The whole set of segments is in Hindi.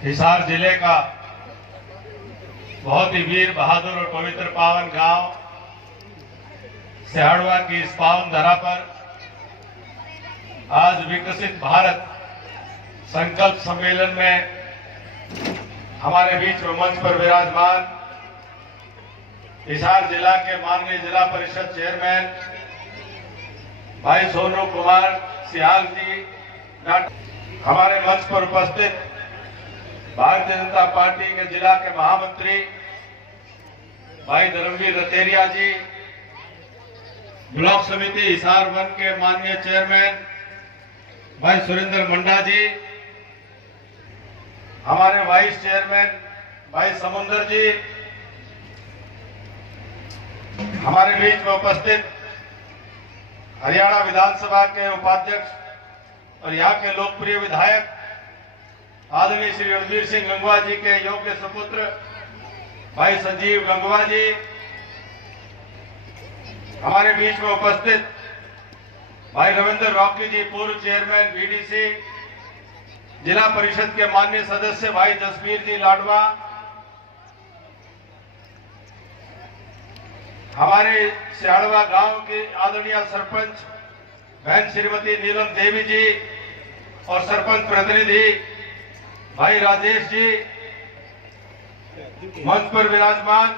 हिसार जिले का बहुत ही वीर बहादुर और पवित्र पावन गांव सिहाड़वा की इस पावन धरा पर आज विकसित भारत संकल्प सम्मेलन में हमारे बीच में मंच पर विराजमान हिसार जिला के माननीय जिला परिषद चेयरमैन भाई सोनू कुमार सियाल जी, हमारे मंच पर उपस्थित भारतीय जनता पार्टी के जिला के महामंत्री भाई धर्मवीर रतेरिया जी, ब्लॉक समिति हिसार वन के माननीय चेयरमैन भाई सुरेंद्र मंडा जी, हमारे वाइस चेयरमैन भाई समुंदर जी, हमारे बीच में उपस्थित हरियाणा विधानसभा के उपाध्यक्ष और यहाँ के लोकप्रिय विधायक आदरणीय श्री रणवीर सिंह गंगवा जी के योग्य सुपुत्र भाई संजीव गंगवा जी, हमारे बीच में उपस्थित भाई रविंद्र रॉकी जी, पूर्व चेयरमैन बीडीसी, जिला परिषद के माननीय सदस्य भाई जसवीर जी लाडवा, हमारे सिहाड़वा गांव के आदरणीय सरपंच बहन श्रीमती नीलम देवी जी और सरपंच प्रतिनिधि भाई राजेश जी, मंच पर विराजमान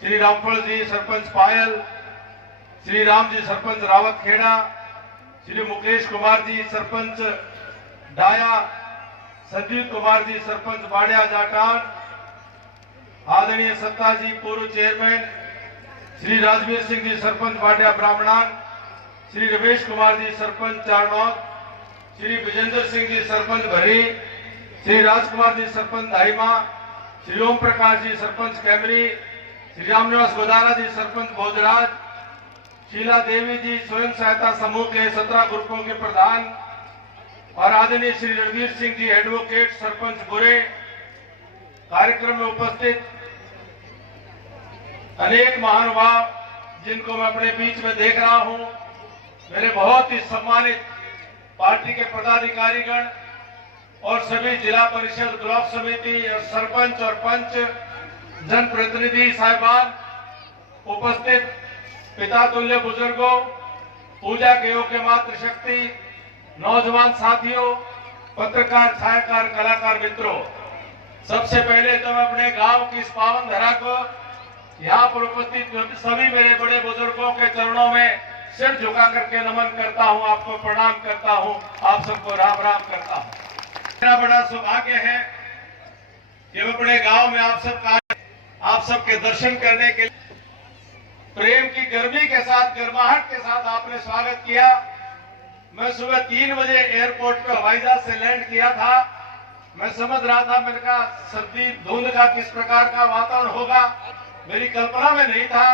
श्री रामफल जी सरपंच पायल, श्री राम जी सरपंच रावत खेड़ा, श्री मुकेश कुमार जी सरपंच डाया, संजीव कुमार जी सरपंच बाड़िया जाटान, आदरणीय सत्ता जी पूर्व चेयरमैन, श्री राजवीर सिंह जी सरपंच बाड़िया ब्राह्मणान, श्री रमेश कुमार जी सरपंच चारनौत, श्री विजेंद्र सिंह जी सरपंच भरी, श्री राजकुमार जी सरपंच दाहिमा, श्री ओम प्रकाश जी सरपंच कैमरी, श्री रामनिवास गोदारा जी सरपंच भोजराज, शीला देवी जी स्वयं सहायता समूह के 17 ग्रुपों के प्रधान और आदरणीय श्री रणवीर सिंह जी एडवोकेट सरपंच बुरे, कार्यक्रम में उपस्थित अनेक महानुभाव जिनको मैं अपने बीच में देख रहा हूं, मेरे बहुत ही सम्मानित पार्टी के पदाधिकारीगण और सभी जिला परिषद, ब्लॉक समिति और सरपंच और पंच, जनप्रतिनिधि साहिबान, उपस्थित पिता तुल्य बुजुर्गों, पूजा के योग्य मातृशक्ति, नौजवान साथियों, पत्रकार, छायाकार, कलाकार मित्रों, सबसे पहले तो मैं अपने गांव की इस पावन धरा को यहाँ पर उपस्थित सभी मेरे बड़े बुजुर्गों के चरणों में सिर झुका करके नमन करता हूँ, आपको प्रणाम करता हूँ, आप सबको राम राम करता हूँ। मेरा बड़ा सौभाग्य है कि मैं अपने गांव में आप सबके दर्शन करने के लिए प्रेम की गर्मी के साथ, गर्माहट के साथ आपने स्वागत किया। मैं सुबह 3 बजे एयरपोर्ट पे हवाई जहाज से लैंड किया था। मैं समझ रहा था, मैंने कहा सर्दी धुंध का किस प्रकार का वातावरण होगा, मेरी कल्पना में नहीं था,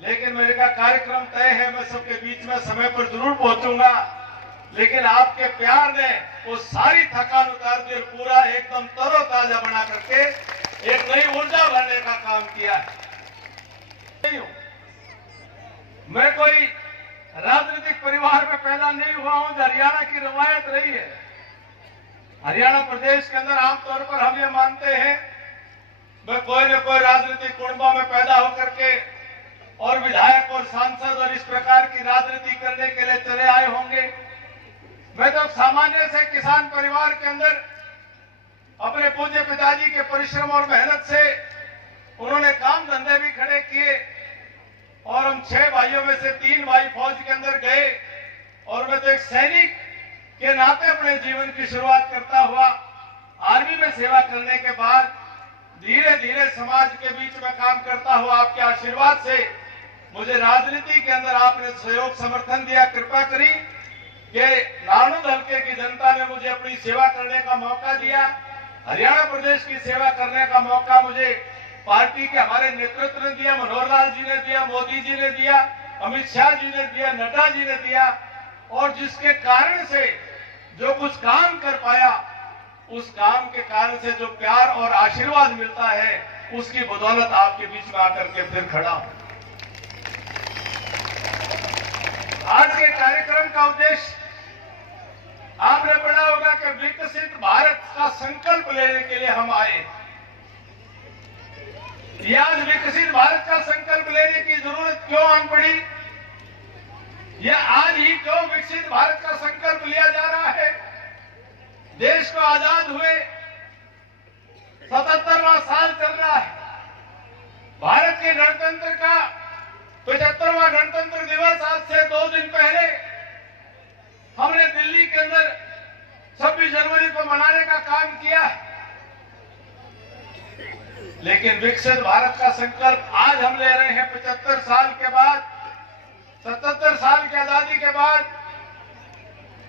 लेकिन मेरे का कार्यक्रम तय है, मैं सबके बीच में समय पर जरूर पहुंचूंगा। लेकिन आपके प्यार ने वो सारी थकान उतार दी और पूरा एकदम तरोताजा बना करके एक नई ऊर्जा भरने का काम किया है। मैं कोई राजनीतिक परिवार में पैदा नहीं हुआ हूं, हरियाणा की रवायत रही है। हरियाणा प्रदेश के अंदर आमतौर पर हम ये मानते हैं मैं कोई न कोई राजनीतिक कुटुंबों में पैदा होकर के और विधायक और सांसद और इस प्रकार की राजनीति करने के लिए चले आए होंगे। मैं तो सामान्य से किसान परिवार के अंदर अपने पूज्य पिताजी के परिश्रम और मेहनत से उन्होंने काम धंधे भी खड़े किए और हम 6 भाइयों में से 3 भाई फौज के अंदर गए और मैं तो एक सैनिक के नाते अपने जीवन की शुरुआत करता हुआ आर्मी में सेवा करने के बाद धीरे धीरे समाज के बीच में काम करता हुआ आपके आशीर्वाद से मुझे राजनीति के अंदर आपने सहयोग समर्थन दिया, कृपा करी कि नारनौंद हल्के की जनता ने मुझे अपनी सेवा करने का मौका दिया। हरियाणा प्रदेश की सेवा करने का मौका मुझे पार्टी के हमारे नेतृत्व ने दिया, मनोहर लाल जी ने दिया, मोदी जी ने दिया, अमित शाह जी ने दिया, नड्डा जी ने दिया और जिसके कारण से जो कुछ काम कर पाया, उस काम के कारण से जो प्यार और आशीर्वाद मिलता है, उसकी बदौलत आपके बीच में आकर के फिर खड़ा हूं। आज के कार्यक्रम का उद्देश्य आपने पढ़ा होगा कि विकसित भारत का संकल्प लेने के लिए हम आए। आज विकसित भारत का संकल्प लेने की जरूरत क्यों आन पड़ी? या आज ही क्यों विकसित भारत का संकल्प लिया जा रहा है? देश को आजाद हुए 77वां साल चल रहा है। भारत के गणतंत्र का 75वां गणतंत्र दिवस आज से 2 दिन पहले हमने दिल्ली के अंदर 26 जनवरी को मनाने का काम किया है। लेकिन विकसित भारत का संकल्प आज हम ले रहे हैं 75 साल के बाद, 77 साल की आजादी के बाद।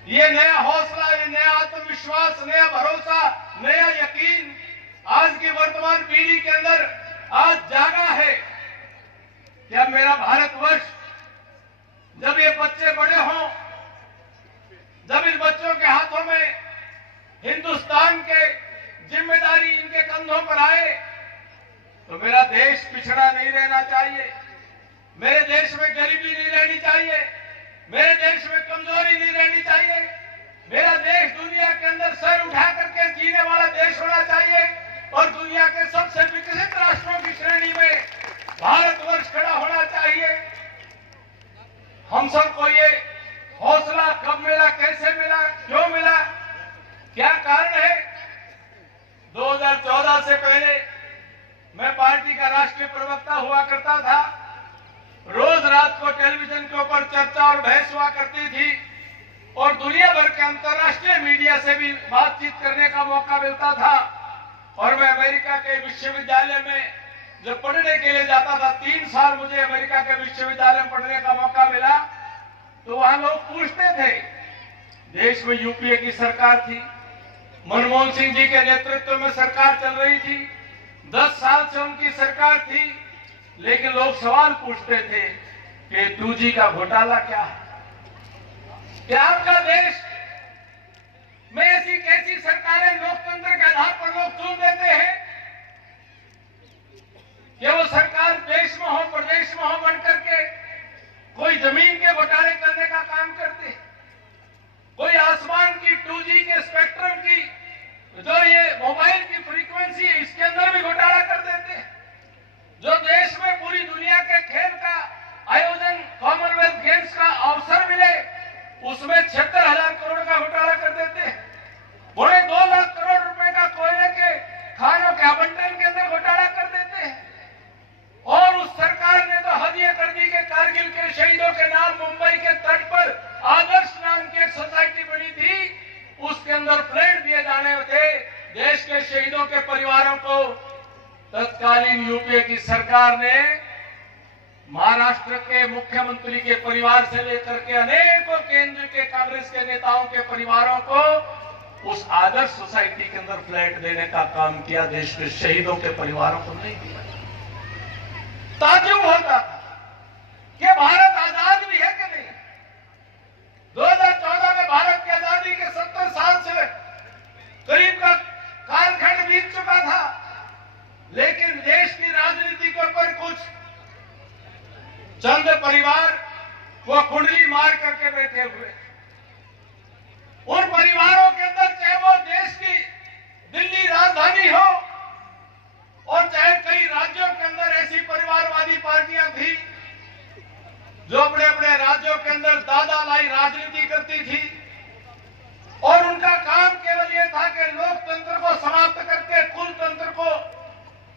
ये नया हौसला, ये नया आत्मविश्वास, नया भरोसा, नया यकीन आज की वर्तमान पीढ़ी के अंदर आज जागा है कि अब मेरा भारतवर्ष, जब ये बच्चे बड़े हों, जब इन बच्चों के हाथों में हिंदुस्तान के जिम्मेदारी इनके कंधों पर आए, तो मेरा देश पिछड़ा नहीं रहना चाहिए, मेरे देश में गरीबी नहीं रहनी चाहिए, मेरे देश में कमजोरी नहीं रहनी चाहिए, मेरा देश दुनिया के अंदर सर उठा करके जीने वाला देश होना चाहिए और दुनिया के सबसे विकसित राष्ट्रों की श्रेणी में भारतवर्ष खड़ा होना चाहिए। हम सबको ये हौसला कब मिला, कैसे मिला, क्यों मिला, क्या कारण है? 2014 से पहले मैं पार्टी का राष्ट्रीय प्रवक्ता हुआ करता था। रोज रात को टेलीविजन के ऊपर चर्चा और बहस हुआ करती थी और दुनिया भर के अंतर्राष्ट्रीय मीडिया से भी बातचीत करने का मौका मिलता था। और मैं अमेरिका के विश्वविद्यालय में जब पढ़ने के लिए जाता था, 3 साल मुझे अमेरिका के विश्वविद्यालय में पढ़ने का मौका मिला, तो वहां लोग पूछते थे, देश में यूपीए की सरकार थी, मनमोहन सिंह जी के नेतृत्व में सरकार चल रही थी, 10 साल से उनकी सरकार थी, लेकिन लोग सवाल पूछते थे कि 2G का घोटाला क्या है? क्या आपका देश में ऐसी कैसी सरकारें लोकतंत्र के आधार पर लोग चुन देते हैं कि वो सरकार देश में हो, प्रदेश में हो बन करके कोई जमीन के घोटाले करने का काम करते, कोई आसमान की 2G के स्पेक्ट्रम की जो ये मोबाइल की फ्रीक्वेंसी है इसके अंदर भी घोटाला कर देते हैं, जो देश में पूरी दुनिया के खेल का आयोजन, कॉमनवेल्थ गेम्स का अवसर मिले उसमें 76,000 करोड़ का घोटाला कर देते हैं, बड़े 2 लाख करोड़ रुपए का कोयले के खानों के आवंटन के अंदर घोटाला कर देते हैं। और उस सरकार ने तो हद ये कर दी कि कारगिल के शहीदों के नाम मुंबई के तट पर आदर्श नाम की एक सोसाइटी बनी थी, उसके अंदर फ्लैट दिए जाने थे देश के शहीदों के परिवारों को। तत्कालीन यूपीए की सरकार ने महाराष्ट्र के मुख्यमंत्री के परिवार से लेकर के अनेकों केंद्र के कांग्रेस के नेताओं के परिवारों को उस आदर्श सोसाइटी के अंदर फ्लैट देने का काम किया, देश के शहीदों के परिवारों को नहीं दिया। ताज्जुब होता कि भारत आजाद भी है कि नहीं? 2014 में भारत की आजादी के 70 साल से करीब का कालखंड बीत चुका था, लेकिन देश की राजनीति के ऊपर कुछ चंद परिवार वो कुंडली मार करके बैठे हुए। उन परिवारों के अंदर चाहे वो देश की दिल्ली राजधानी हो और चाहे कई राज्यों के अंदर ऐसी परिवारवादी पार्टियां थी जो अपने अपने राज्यों के अंदर दादा लाई राजनीति करती थी और उनका काम केवल ये था कि लोकतंत्र को समाप्त करके कुल तंत्र को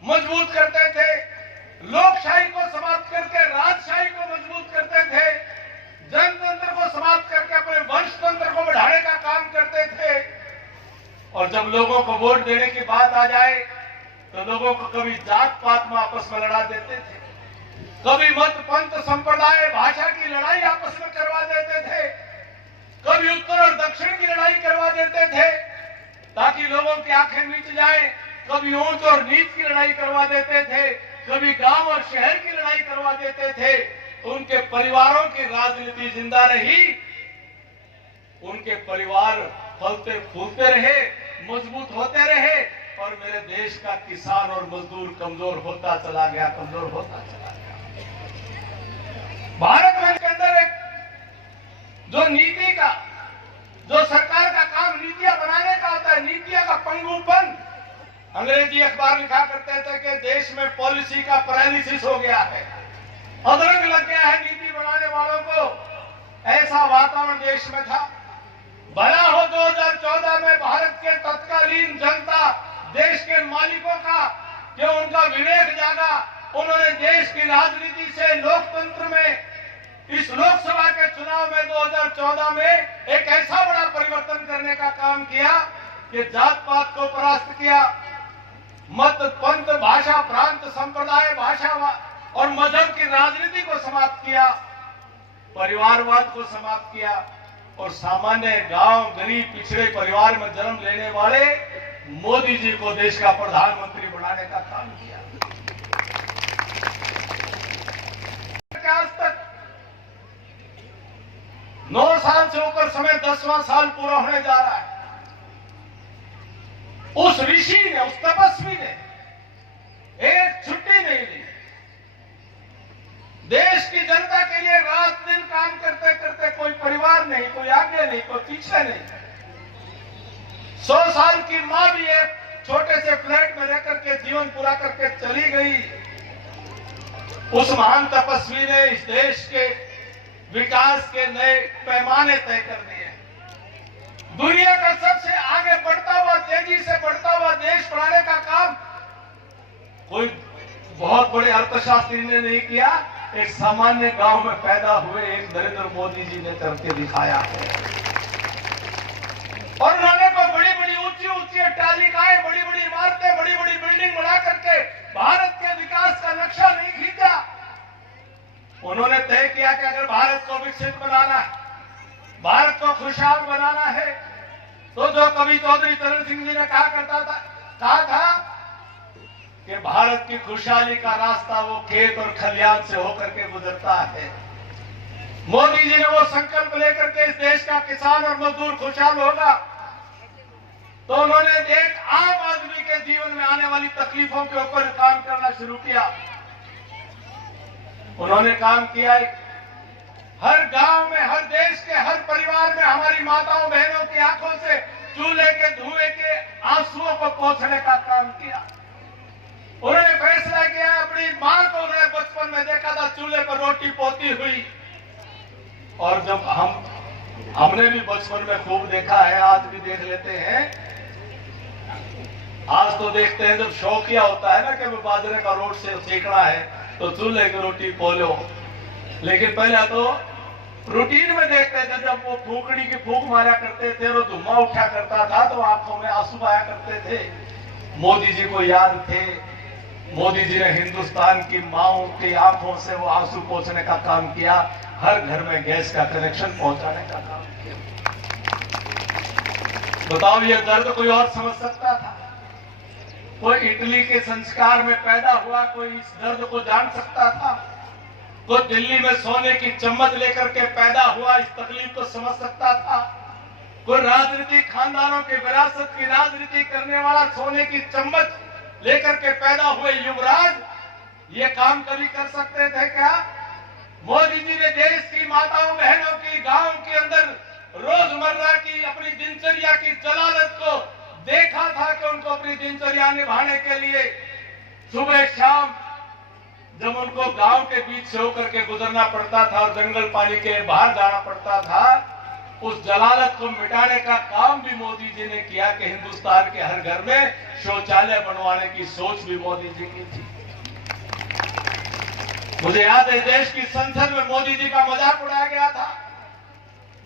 मजबूत करते थे, लोकशाही को समाप्त करके राजशाही को मजबूत करते थे, जनतंत्र को समाप्त करके अपने वंशतंत्र को बढ़ाने का काम करते थे। और जब लोगों को वोट देने की बात आ जाए तो लोगों को कभी जात पात में आपस में लड़ा देते थे, कभी मत पंथ संप्रदाय भाषा की लड़ाई आपस में करवा देते थे, कभी उत्तर और दक्षिण की लड़ाई करवा देते थे ताकि लोगों की आंखें मीच जाए, कभी ऊंच और नीच की लड़ाई करवा देते थे, कभी गांव और शहर की लड़ाई करवा देते थे। उनके परिवारों की राजनीति जिंदा रही, उनके परिवार फलते फूलते रहे, मजबूत होते रहे और मेरे देश का किसान और मजदूर कमजोर होता चला गया, कमजोर होता चला गया। भारत में के अंदर एक जो नीति का, जो सरकार का काम नीतियां बनाने का अंग्रेजी अखबार लिखा करते थे कि देश में पॉलिसी का पैरालिसिस हो गया है, अदरक लग गया है नीति बनाने वालों को। ऐसा वातावरण देश में था। भला हो 2014 में भारत के तत्कालीन जनता, देश के मालिकों का जो उनका विवेक जागा, उन्होंने देश की राजनीति से लोकतंत्र में इस लोकसभा के चुनाव में 2014 में एक ऐसा बड़ा परिवर्तन करने का काम किया कि जात पात को परास्त किया, मत पंथ भाषा प्रांत संप्रदाय भाषा और मजहब की राजनीति को समाप्त किया, परिवारवाद को समाप्त किया और सामान्य गांव गरीब पिछड़े परिवार में जन्म लेने वाले मोदी जी को देश का प्रधानमंत्री बनाने का काम किया। आज तक 9 साल से होकर समय 10वां साल पूरा होने जा रहा है। उस ऋषि ने, उस तपस्वी ने एक छुट्टी नहीं ली। देश की जनता के लिए रात दिन काम करते करते कोई परिवार नहीं, कोई आगे नहीं, कोई पीछे नहीं। 100 साल की मां भी एक छोटे से फ्लैट में रहकर के जीवन पूरा करके चली गई। उस महान तपस्वी ने इस देश के विकास के नए पैमाने तय कर दिए। दुनिया का सबसे आगे बढ़ता हुआ, तेजी से बढ़ता हुआ देश बनाने का काम कोई बहुत बड़े अर्थशास्त्री ने नहीं किया, एक सामान्य गांव में पैदा हुए एक नरेंद्र मोदी जी ने करके दिखाया है। और उन्होंने बड़ी बड़ी ऊंची ऊंची अट्टालिकाएं, बड़ी बड़ी इमारतें, बड़ी बड़ी बिल्डिंग बना करके भारत के विकास का नक्शा नहीं खींचा। उन्होंने तय किया कि अगर भारत को विकसित बनाना है, भारत को खुशहाल बनाना है, तो जो कवि चौधरी चरण सिंह जी ने कहा था कि भारत की खुशहाली का रास्ता वो खेत और खलियान से होकर के गुजरता है। मोदी जी ने वो संकल्प लेकर के इस देश का किसान और मजदूर खुशहाल होगा, तो उन्होंने एक आम आदमी के जीवन में आने वाली तकलीफों के ऊपर काम करना शुरू किया। उन्होंने काम किया हर गांव में, हर देश के हर परिवार में हमारी माताओं बहनों की आंखों से चूल्हे के धुएं के आंसुओं को पोंछने का काम किया। उन्होंने फैसला किया, अपनी मां को उन्होंने बचपन में देखा था चूल्हे पर रोटी पोती हुई, और जब हमने भी बचपन में खूब देखा है, आज भी देख लेते हैं। आज तो देखते हैं जब शौकिया होता है ना कि बाजरे का रोट से सेकना है तो चूल्हे की रोटी पोलो, लेकिन पहले तो रूटीन में देखते थे, जब वो फूकड़ी की फूक मारा करते थे और धुआं उठा करता था तो आंखों में आंसू आया करते थे। मोदी जी को याद थे, मोदी जी ने हिंदुस्तान की माओं की आंखों से वो आंसू पोंछने का काम किया, हर घर में गैस का कनेक्शन पहुंचाने का काम किया। बताओ, ये दर्द कोई और समझ सकता था? कोई इटली के संस्कार में पैदा हुआ कोई इस दर्द को जान सकता था? कोई दिल्ली में सोने की चम्मच लेकर के पैदा हुआ इस तकलीफ को समझ सकता था? कोई राजनीतिक खानदानों की विरासत की राजनीति करने वाला सोने की चम्मच लेकर के पैदा हुए युवराज ये काम कभी कर सकते थे क्या? मोदी जी ने देश की माताओं बहनों की गांव के अंदर रोजमर्रा की अपनी दिनचर्या की जलालत को देखा था कि उनको अपनी दिनचर्या निभाने के लिए सुबह शाम जब उनको गांव के बीच से होकर के गुजरना पड़ता था और जंगल पानी के बाहर जाना पड़ता था, उस जलालत को मिटाने का काम भी मोदी जी ने किया कि हिंदुस्तान के हर घर में शौचालय बनवाने की सोच भी मोदी जी की थी। मुझे याद है देश की संसद में मोदी जी का मजाक उड़ाया गया था।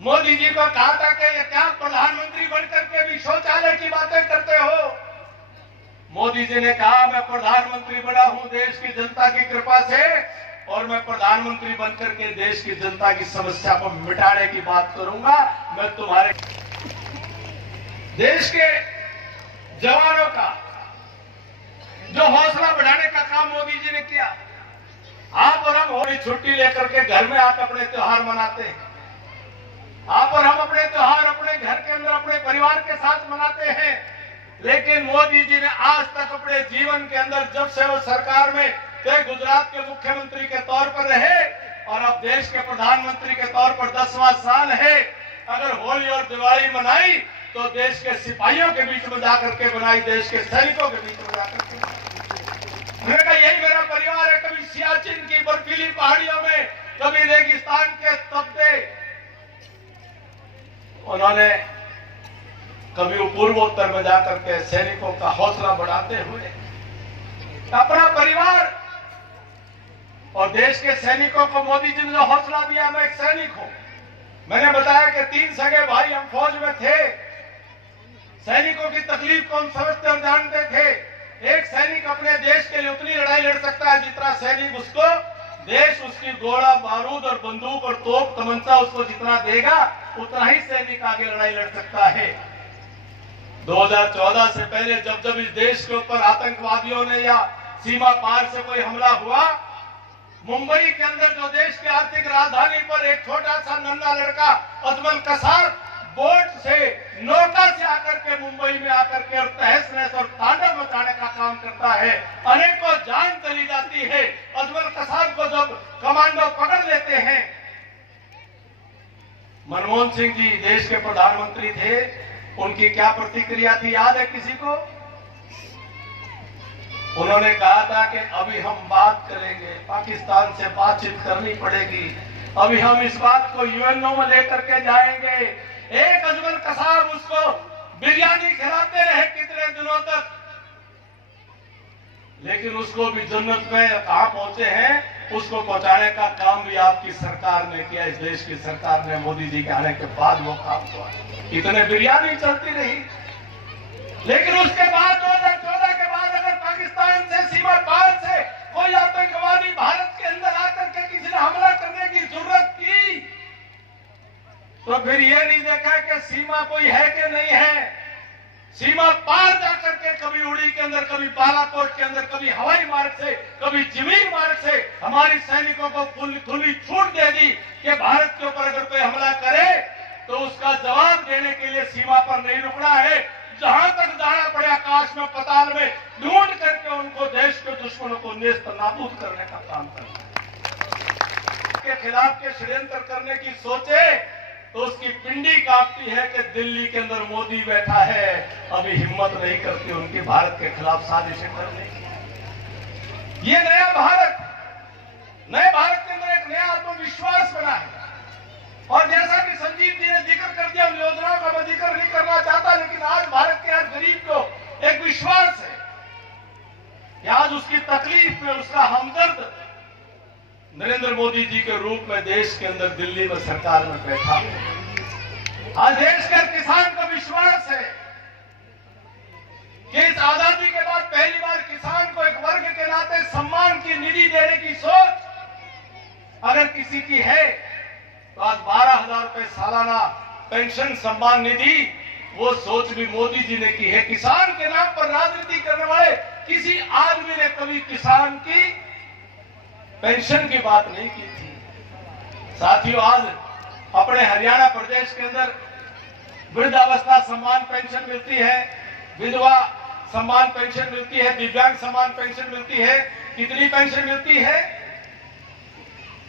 मोदी जी को कहा था कि ये क्या प्रधानमंत्री बनकर के भी शौचालय की बातें करते हो? मोदी जी ने कहा, मैं प्रधानमंत्री बना हूं देश की जनता की कृपा से, और मैं प्रधानमंत्री बनकर के देश की जनता की समस्या को मिटाने की बात करूंगा। मैं तुम्हारे देश के जवानों का जो हौसला बढ़ाने का काम मोदी जी ने किया। आप और हम होली छुट्टी लेकर के घर में आकर अपने त्योहार मनाते हैं। आप और हम अपने त्योहार अपने घर के अंदर अपने परिवार के साथ मनाते हैं, लेकिन मोदी जी ने आज तक अपने जीवन के अंदर, जब से वो सरकार में थे, गुजरात के मुख्यमंत्री के तौर पर रहे और अब देश के प्रधानमंत्री के तौर पर 10वां साल है, अगर होली और दिवाली मनाई तो देश के सिपाहियों के बीच में जाकर के बनाई, देश के सैनिकों के बीच में जाकर के। मैंने कहा यही मेरा परिवार है। कभी सियाचिन की बर्फीली पहाड़ियों में, कभी रेगिस्तान के तपते, उन्होंने कभी पूर्वोत्तर में जाकर के सैनिकों का हौसला बढ़ाते हुए अपना परिवार और देश के सैनिकों को मोदी जी ने जो हौसला दिया। मैं एक सैनिक हूं। मैंने बताया कि 3 सगे भाई हम फौज में थे। सैनिकों की तकलीफ को हम समझते और जानते थे। एक सैनिक अपने देश के लिए उतनी लड़ाई लड़ सकता है जितना सैनिक उसको देश, उसकी गोला बारूद और बंदूक और तोप तमंचा उसको जितना देगा उतना ही सैनिक आगे लड़ाई लड़ सकता है। 2014 से पहले जब जब इस देश के ऊपर आतंकवादियों ने या सीमा पार से कोई हमला हुआ, मुंबई के अंदर जो देश की आर्थिक राजधानी पर एक छोटा सा नन्हा लड़का अजमल कसार बोट से, नौका से आकर के मुंबई में आकर के और तहस नहस और तांडव मचाने का काम करता है। अनेकों जान चली जाती है। अजमल कसार को जब कमांडो पकड़ लेते हैं, मनमोहन सिंह जी देश के प्रधानमंत्री थे, उनकी क्या प्रतिक्रिया थी याद है किसी को? उन्होंने कहा था कि अभी हम बात करेंगे, पाकिस्तान से बातचीत करनी पड़ेगी, अभी हम इस बात को यूएनओ में लेकर के जाएंगे। एक अजमल कसाब उसको बिरयानी खिलाते रहे कितने दिनों तक, लेकिन उसको भी जन्नत में कहां पहुंचे हैं, उसको पहुंचाने का काम भी आपकी सरकार ने किया। इस देश की सरकार ने मोदी जी के आने के बाद वो काम हुआ। इतने बिरयानी चलती रही, लेकिन उसके बाद 2014 के बाद अगर पाकिस्तान से, सीमा पार से कोई आतंकवादी भारत के अंदर आकर के किसी ने हमला करने की जरूरत की, तो फिर ये नहीं देखा कि सीमा कोई है कि नहीं है। सीमा पार जाकर के कभी उड़ी के अंदर, कभी बालाकोट के अंदर, कभी हवाई मार्ग से, कभी जमीन मार्ग से हमारे सैनिकों को खुली छूट दे दी कि भारत के ऊपर अगर कोई हमला करे तो उसका जवाब देने के लिए सीमा पर नहीं रुकना है। जहां तक जाना पड़े आकाश में, पताल में ढूंढ करके उनको, देश के दुश्मनों को नेस्त नाबूद करने का काम करना के खिलाफ के षड्यंत्र करने की सोचे तो उसकी पिंडी कांपती है कि दिल्ली के अंदर मोदी बैठा है, अभी हिम्मत नहीं करती उनकी भारत के खिलाफ साजिशें करने की। ये नया भारत, नए भारत के अंदर एक नया आत्मविश्वास बना है। और जैसा कि संजीव जी ने जिक्र कर दिया, उन योजनाओं का मैं जिक्र नहीं करना चाहता, लेकिन आज भारत के हर गरीब को एक विश्वास है कि आज उसकी तकलीफ में उसका हमदर्द नरेंद्र मोदी जी के रूप में देश के अंदर दिल्ली में सरकार में बैठा है। आज देश के किसान को विश्वास है कि इस आजादी के बाद पहली बार किसान को एक वर्ग के नाते सम्मान की निधि देने की सोच अगर किसी की है तो आज 12,000 रुपए सालाना पेंशन सम्मान निधि, वो सोच भी मोदी जी ने की है। किसान के नाम पर राजनीति करने वाले किसी आदमी ने कभी किसान की पेंशन की बात नहीं की थी। साथियों, आज अपने हरियाणा प्रदेश के अंदर वृद्धावस्था सम्मान पेंशन मिलती है, विधवा सम्मान पेंशन मिलती है, दिव्यांग सम्मान पेंशन मिलती है। कितनी पेंशन मिलती है?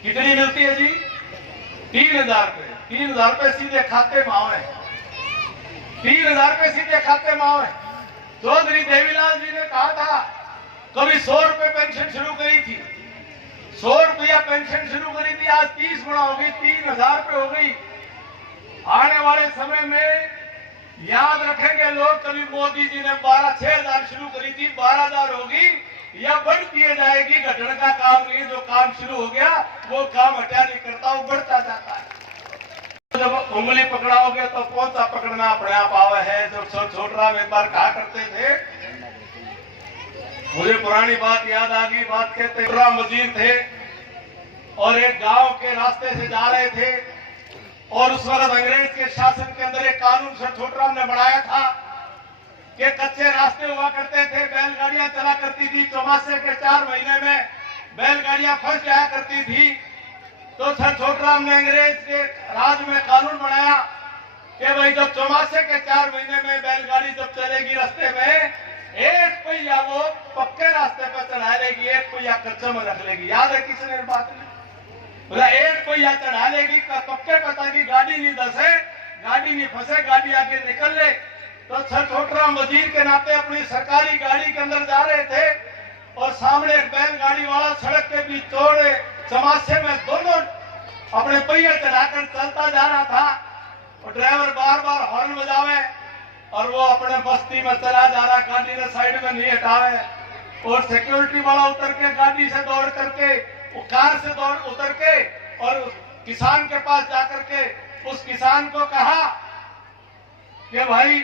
कितनी मिलती है जी? 3,000 रुपए। 3,000 रुपए सीधे खाते में आए, 3,000 रुपए सीधे खाते में आए। चौधरी देवीलाल जी ने कहा था कभी 100 रुपए पेंशन शुरू करी थी, 100 रुपया पेंशन शुरू करी थी, आज 30 गुना हो गई, 3,000 रुपए हो गई। आने वाले समय में याद रखेंगे लोग, कभी मोदी जी ने 6,000 शुरू करी थी, 12,000 होगी या बढ़ दिए जाएगी। घटने का काम नहीं, जो काम शुरू हो गया वो काम हटा नहीं करता, वो बढ़ता जाता है। जब उंगली पकड़ाओगे तो पोंछा पकड़ना अपने आप आवा है। जब छोटराम एक बार कहा करते थे, मुझे पुरानी बात याद आ गई। बात कहते छोटराम वजीर थे और एक गांव के रास्ते से जा रहे थे और उस वक्त अंग्रेज के शासन के अंदर एक कानून सर छोटराम ने बनाया था कि कच्चे रास्ते हुआ करते थे, बैलगाड़ियां चला करती थी। चौमासे के 4 महीने में बैलगाड़ियां फंस जाया करती थी। तो सर छोटराम ने अंग्रेज के राज में कानून बनाया कि भाई जब चौमासे के 4 महीने में बैलगाड़ी जब चलेगी रास्ते में, एक पहिया वो पक्के रास्ते पर चढ़ा लेगी, एक पहिया कच्चे में रख लेगी। याद है किसी ने बात? बोला एक पहिया चढ़ा लेगी पक्के पर ताकि गाड़ी नहीं धसे, गाड़ी नहीं फंसे, गाड़ी आगे निकल ले। तो छोटराम वजीर के नाते अपनी सरकारी गाड़ी के अंदर जा रहे थे और सामने एक बैलगाड़ी वाला सड़क के बीच चौड़े चमासे में दोनों अपने पहिए चलाकर चलता जा रहा था और ड्राइवर बार बार हॉर्न बजावे और वो अपने बस्ती में चला जा रहा, गाड़ी ने साइड में नहीं हटावे। और सिक्योरिटी वाला उतर के गाड़ी से दौड़ करके, कार से दौड़ उतर के और किसान के पास जाकर के उस किसान को कहा कि भाई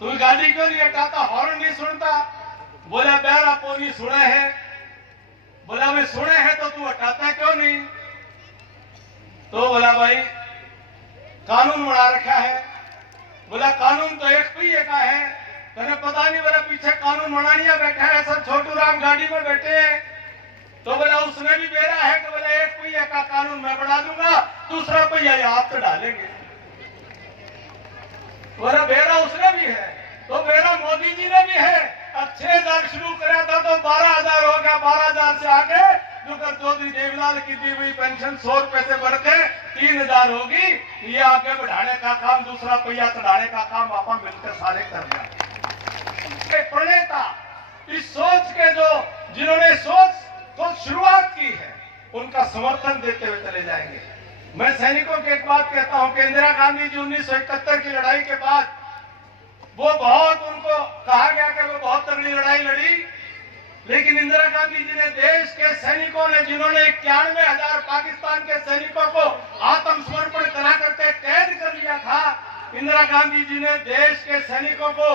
तू गाड़ी क्यों नहीं हटाता, हॉर्न नहीं सुनता? बोला बेरा पोनी सुने हैं। बोला भाई सुने हैं तो तू हटाता क्यों नहीं? तो बोला भाई कानून बना रखा है। बोला कानून तो एक पहिए का है, तेने पता नहीं बोला पीछे कानून बनानिया बैठा है, सब छोटू राम गाड़ी में बैठे हैं। तो बोला उसने भी बेरा है कि बोला एक पहिया का कानून मैं बना दूंगा, दूसरा पहिया ये आप तो डालेंगे। बोला बेरा उसने भी है, तो बेरा मोदी जी ने भी है। अब 6,000 शुरू करा था तो 12,000 हो गया, 12,000 से आगे जो चौधरी देवीलाल की दी हुई पेंशन 100 रुपए से बढ़ के 3,000 होगी। ये आगे बढ़ाने का काम, दूसरा पहिया चढ़ाने का काम आप मिलकर सारे कर रहे हैं। प्रणेता इस सोच के जो जिन्होंने सोच तो शुरुआत की है उनका समर्थन देते हुए चले जाएंगे। मैं सैनिकों की एक बात कहता हूं कि इंदिरा गांधी जी 1971 की लड़ाई के बाद वो बहुत, उनको कहा गया कि वो बहुत तगड़ी लड़ाई लड़ी, लेकिन इंदिरा गांधी जी ने देश के सैनिकों ने, जिन्होंने 91,000 पाकिस्तान के सैनिकों को आत्मसमर्पण करा करके कैद कर लिया था, इंदिरा गांधी जी ने देश के सैनिकों को,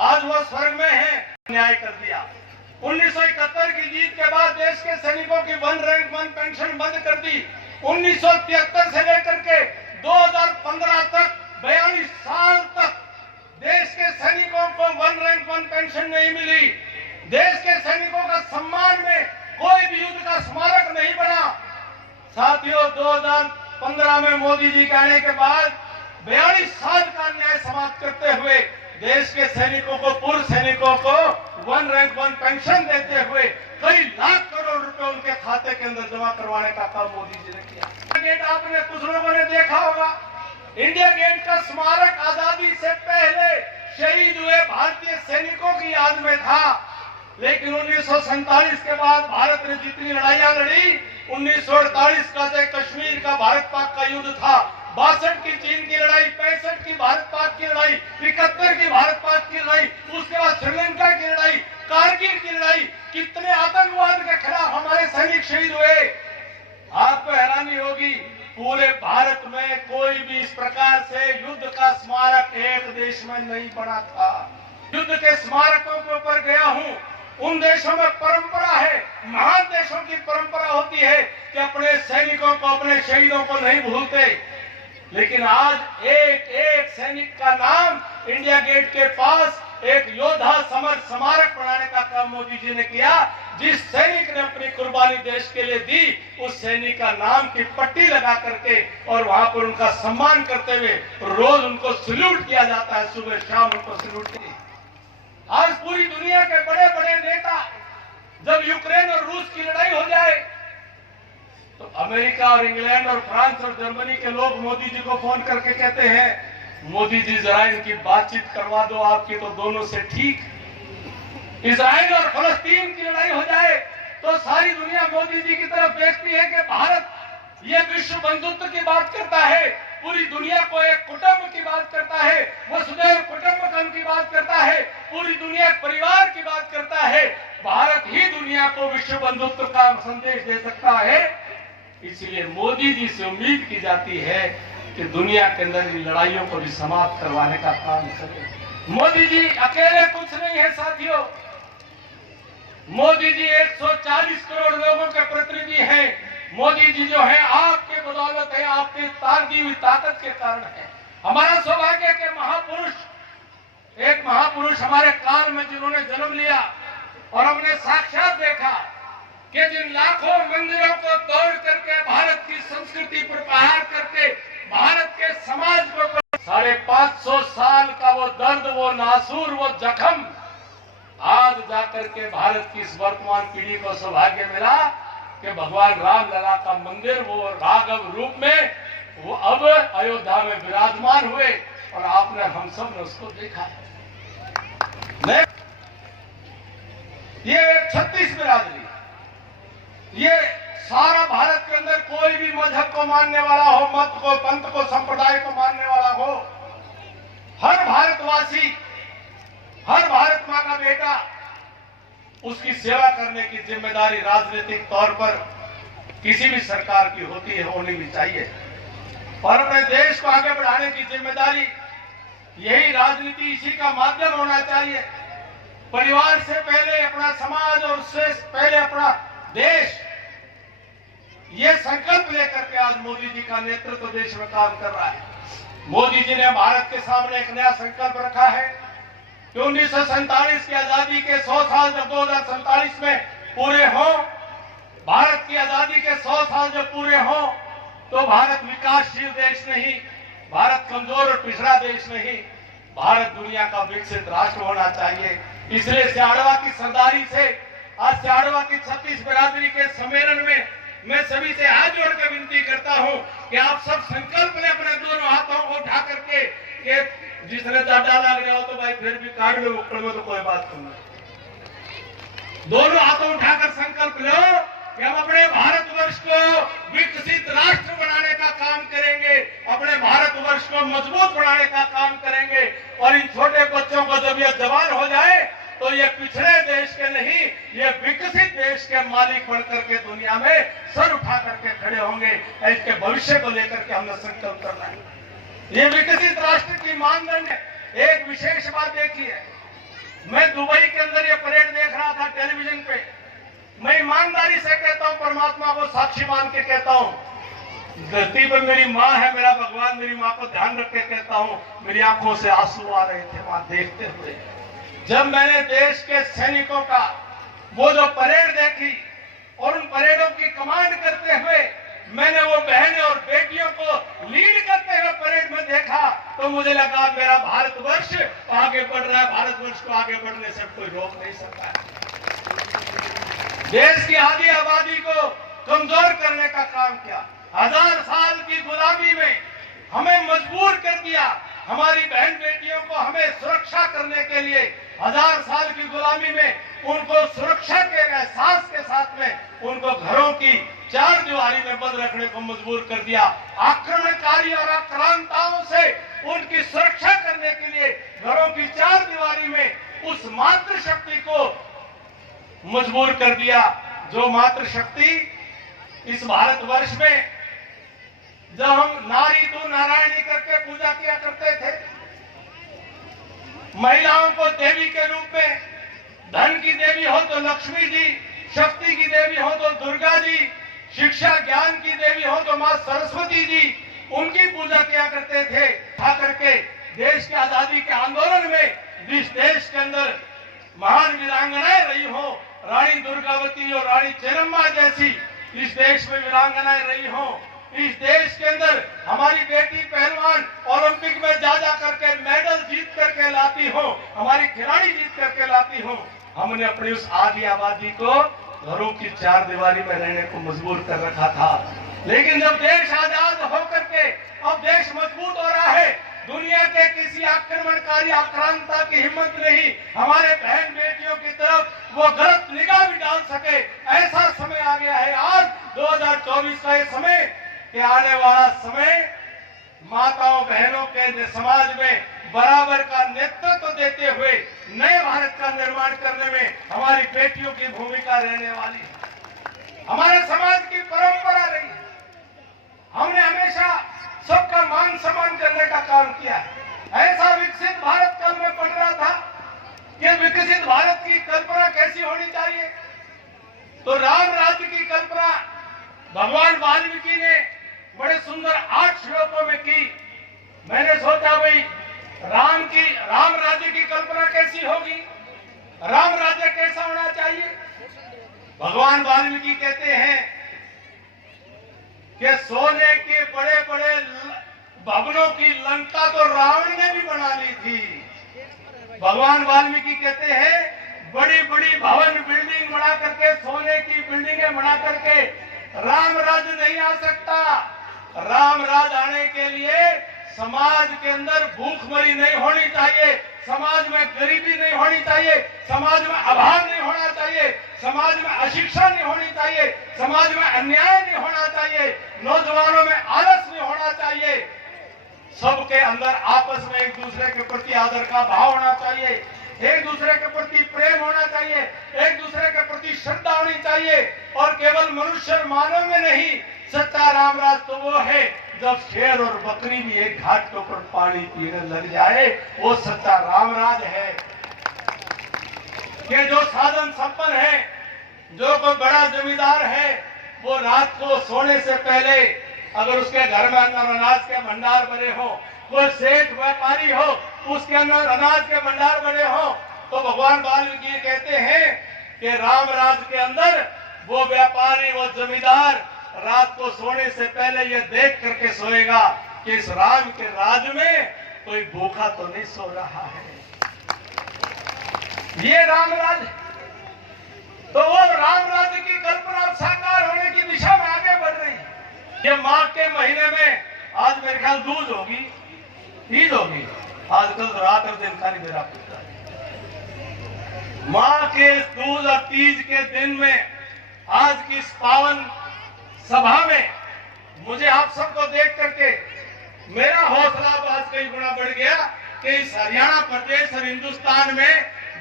आज वो स्वर्ग में है, न्याय कर दिया। 1971 की जीत के बाद देश के सैनिकों की 1 रैंक 1 पेंशन बंद कर दी। 1973 से लेकर के 2015 तक 42 साल तक देश के सैनिकों को 1 रैंक 1 पेंशन नहीं मिली। देश के सैनिकों का सम्मान में कोई भी युद्ध का स्मारक नहीं बना। साथियों 2015 में मोदी जी के आने के बाद 42 साल का न्याय समाप्त करते हुए देश के सैनिकों को, पूर्व सैनिकों को 1 रैंक 1 पेंशन देते हुए कई लाख करोड़ रुपए उनके खाते के अंदर जमा करवाने का काम मोदी जी ने किया। गेट आपने कुछ लोगों ने देखा होगा, इंडिया गेट का स्मारक आजादी से पहले शहीद हुए भारतीय सैनिकों की याद में था, लेकिन 1947 के बाद भारत ने जितनी लड़ाइयां लड़ी, 1948 का जो कश्मीर का भारत पाक का युद्ध था, 62 की चीन की लड़ाई, 65 की भारत पाक की लड़ाई, 71 की भारत पाक की लड़ाई, उसके बाद श्रीलंका की लड़ाई, कारगिल की लड़ाई, कितने आतंकवाद के खिलाफ हमारे सैनिक शहीद हुए। आपको हैरानी होगी, पूरे भारत में कोई भी इस प्रकार से युद्ध का स्मारक एक देश में नहीं बना था। युद्ध के स्मारकों के ऊपर गया हूं, उन देशों में परंपरा है, महान देशों की परंपरा होती है कि अपने सैनिकों को, अपने शहीदों को नहीं भूलते, लेकिन आज एक एक सैनिक का नाम इंडिया गेट के पास एक योद्धा समर स्मारक बनाने का काम मोदी जी ने किया। जिस सैनिक ने अपनी कुर्बानी देश के लिए दी, उस सैनिक का नाम की पट्टी लगा करके और वहां पर उनका सम्मान करते हुए रोज उनको सल्यूट किया जाता है, सुबह शाम उनको सल्यूट किया। आज पूरी दुनिया के बड़े बड़े नेता, जब यूक्रेन और रूस की लड़ाई हो जाए तो अमेरिका और इंग्लैंड और फ्रांस और जर्मनी के लोग मोदी जी को फोन करके कहते हैं, मोदी जी जरा इनकी बातचीत करवा दो आपकी तो दोनों से ठीक। इजराइल और फलस्तीन की लड़ाई हो जाए तो सारी दुनिया मोदी जी की तरफ देखती है कि भारत ये विश्व बंधुत्व की बात करता है, पूरी दुनिया को एक कुटुंब की बात करता है, वसुधैव कुटुंबकम की बात करता है, पूरी दुनिया परिवार की बात करता है। भारत ही दुनिया को विश्व बंधुत्व का संदेश दे सकता है। इसलिए मोदी जी से उम्मीद की जाती है कि दुनिया के अंदर इन लड़ाइयों को भी समाप्त करवाने का काम करें। मोदी जी अकेले कुछ नहीं है साथियों, मोदी जी 140 करोड़ लोगों के प्रतिनिधि हैं। मोदी जी जो है आपके बदौलत है, आपकी दी हुई ताकत के कारण है। हमारा सौभाग्य के महापुरुष, एक महापुरुष हमारे काल में जिन्होंने जन्म लिया और हमने साक्षात देखा कि जिन लाखों मंदिरों को तोड़ करके भारत की संस्कृति पर प्रहार करके भारत के समाज को 550 साल का वो दर्द, वो नासूर, वो जख्म आज जाकर के भारत की इस वर्तमान पीढ़ी को सौभाग्य मिला कि भगवान राम लला का मंदिर वो राघव रूप में वो अब अयोध्या में विराजमान हुए और आपने हम सब ने उसको देखा है। मैं ये 36 बिरादरी, ये सारा भारत के अंदर कोई भी मजहब को मानने वाला हो, मत को, पंथ को, संप्रदाय को मानने वाला हो, हर भारतवासी, हर भारत मां का बेटा, उसकी सेवा करने की जिम्मेदारी राजनीतिक तौर पर किसी भी सरकार की होती है, होनी भी चाहिए। और अपने देश को आगे बढ़ाने की जिम्मेदारी, यही राजनीति, इसी का माध्यम होना चाहिए। परिवार से पहले अपना समाज और उससे पहले अपना देश, ये संकल्प लेकर के आज मोदी जी का नेतृत्व देश में काम कर रहा है। मोदी जी ने भारत के सामने एक नया संकल्प रखा है कि 1947 की आजादी के 100 साल जब 2047 में पूरे हों, भारत की आजादी के 100 साल जब पूरे हों, तो भारत विकासशील देश नहीं, भारत कमजोर और पिछड़ा देश नहीं, भारत दुनिया का विकसित राष्ट्र होना चाहिए। इसलिए सियाड़वा की सरदारी से आज सियाड़वा की 36 बिरादरी के सम्मेलन में मैं सभी से हाथ जोड़ कर विनती करता हूं कि आप सब संकल्प लें अपने दोनों हाथों को उठा करके, कि जिसने डाटा लग रहा हो तो भाई फिर भी काट में मुक्कड़ में तो कोई बात नहीं। दोनों हाथों उठाकर संकल्प लो कि हम अपने भारतवर्ष को विकसित राष्ट्र बनाने का काम करेंगे, अपने भारतवर्ष को मजबूत बनाने का काम करेंगे। और इन छोटे बच्चों को जब यह जवान हो जाए तो ये पिछड़े देश के नहीं, ये विकसित देश के मालिक बनकर के दुनिया में सर उठा करके खड़े होंगे। इसके भविष्य को लेकर के हमने संकल्प करना है। ये विकसित राष्ट्र की मानदंड है। एक विशेष बात देखिए, मैं दुबई के अंदर ये परेड देख रहा था टेलीविजन पे। मैं ईमानदारी से कहता हूँ, परमात्मा को साक्षी मान के कहता हूँ, धरती पर मेरी माँ है, मेरा भगवान, मेरी माँ को ध्यान रख के कहता हूँ, मेरी आंखों से आंसू आ रहे थे वहां देखते हुए। जब मैंने देश के सैनिकों का वो जो परेड देखी और उन परेडों की कमांड करते हुए मैंने वो बहनें और बेटियों को लीड करते हुए परेड में देखा, तो मुझे लगा मेरा भारतवर्ष आगे बढ़ रहा है। भारतवर्ष को आगे बढ़ने से कोई रोक नहीं सकता है। देश की आधी आबादी को कमजोर करने का काम किया। 1000 साल की गुलामी में हमें मजबूर कर दिया। हमारी बहन बेटियों को हमें सुरक्षा करने के लिए 1000 साल की गुलामी में उनको सुरक्षा के एहसास के साथ में उनको घरों की 4 दीवारी में बंद रखने को मजबूर कर दिया। आक्रमणकारी और आक्रांताओं से उनकी सुरक्षा करने के लिए घरों की 4 दीवारी में उस मातृशक्ति को मजबूर कर दिया, जो मातृशक्ति इस भारतवर्ष में जब हम नारी तो नारायणी करके पूजा किया करते थे, महिलाओं को देवी के रूप में, धन की देवी हो तो लक्ष्मी जी, शक्ति की देवी हो तो दुर्गा जी, शिक्षा ज्ञान की देवी हो तो मां सरस्वती जी, उनकी पूजा किया करते थे। खा करके देश की आजादी के आंदोलन में जिस देश के अंदर महान वीरांगनाएं रही हो, रानी दुर्गावती और रानी चेन्नम्मा जैसी इस देश में वीरांगनाएं रही हो, इस देश के अंदर हमारी बेटी पहलवान ओलंपिक में जा करके मेडल जीत करके लाती हो, हमारी खिलाड़ी जीत करके लाती हो, हमने अपनी उस आधी आबादी को घरों की 4 दीवारी में रहने को मजबूर कर रखा था। लेकिन जब देश आजाद होकर के अब देश मजबूत हो रहा है, दुनिया के किसी आक्रमणकारी आक्रांता की हिम्मत नहीं हमारे बहन बेटियों की तरफ वो गलत निगाह भी डाल सके। ऐसा समय आ गया है आज 2024 का ये समय कि आने वाला समय माताओं बहनों के समाज में बराबर का नेतृत्व देते हुए नए भारत का निर्माण करने में हमारी बेटियों की भूमिका रहने वाली है। हमारे समाज की परंपरा रही है, हमने हमेशा सबका मान सम्मान करने का काम किया है। ऐसा विकसित भारत कल मैं पढ़ रहा था कि विकसित भारत की कल्पना कैसी होनी चाहिए, तो राम राज्य की कल्पना भगवान वाल्मीकि ने बड़े सुंदर 8 श्लोकों में की। मैंने सोचा भाई राम राज्य की कल्पना कैसी होगी, राम राज्य कैसा होना चाहिए। भगवान वाल्मीकि कहते हैं कि सोने के बड़े बड़े भवनों की लंका तो रावण ने भी बना ली थी। भगवान वाल्मीकि कहते हैं बड़ी बड़ी भवन बिल्डिंग बना करके, सोने की बिल्डिंगें बना करके राम राज्य नहीं आ सकता। राम राज आने के लिए समाज के अंदर भूखमरी नहीं होनी चाहिए, समाज में गरीबी नहीं होनी चाहिए, समाज में अभाव नहीं होना चाहिए, समाज में अशिक्षा नहीं होनी चाहिए, समाज में अन्याय नहीं होना चाहिए, नौजवानों में आलस नहीं होना चाहिए। सबके अंदर आपस में एक दूसरे के प्रति आदर का भाव होना चाहिए, एक दूसरे के प्रति प्रेम होना चाहिए, एक दूसरे के प्रति श्रद्धा होनी चाहिए। और केवल मनुष्य मानव में नहीं, सच्चा रामराज तो वो है जब शेर और बकरी भी एक घाट के ऊपर पानी पीने लग जाए, वो सच्चा रामराज है। कि जो साधन संपन्न है, जो कोई बड़ा जमींदार है, वो रात को सोने से पहले अगर उसके घर में अंदर अनाज के भंडार बने हो, कोई सेठ व्यापारी हो उसके अंदर अनाज के भंडार बने हो, तो भगवान वाल्मीकि कहते हैं कि रामराज के अंदर वो व्यापारी, वो जमींदार रात को सोने से पहले ये देख करके सोएगा कि इस राम के राज में कोई भूखा तो नहीं सो रहा है। ये रामराज, तो वो रामराज की कल्पना साकार होने की दिशा में आगे बढ़ रही है। ये माघ के महीने में आज मेरे ख्याल दूज होगी, ईद होगी, आजकल रात और दिन का नहीं मेरा पुत्र। माँ के दूज और तीज के दिन में आज की इस पावन सभा में मुझे आप सबको देख करके मेरा हौसला आज कई गुना बढ़ गया कि इस हरियाणा प्रदेश और हिंदुस्तान में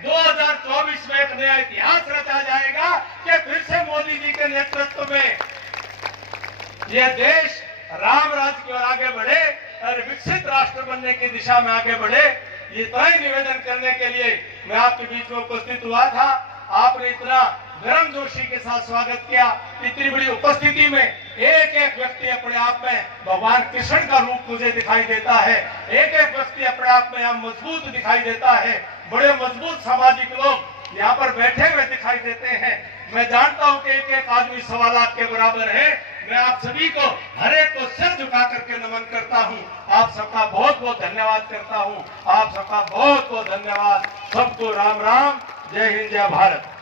2024 में एक नया इतिहास रचा जाएगा कि फिर से मोदी जी के नेतृत्व में यह देश राम राज की ओर आगे बढ़े और विकसित राष्ट्र बनने की दिशा में आगे बढ़े। इतना ही निवेदन करने के लिए मैं आपके बीच में उपस्थित हुआ था। आपने इतना गर्म जोशी के साथ स्वागत किया। इतनी बड़ी उपस्थिति में एक एक व्यक्ति अपने आप में भगवान कृष्ण का रूप मुझे दिखाई देता है। एक एक व्यक्ति अपने आप में यहाँ मजबूत दिखाई देता है। बड़े मजबूत सामाजिक लोग यहाँ पर बैठे हुए दिखाई देते हैं। मैं जानता हूँ कि एक एक आदमी 1.25 लाख के बराबर है। मैं आप सभी को हर एक को सिर झुका करके नमन करता हूँ। आप सबका बहुत बहुत धन्यवाद करता हूँ। आप सबका बहुत बहुत धन्यवाद। सबको राम राम। जय हिंद, जय भारत।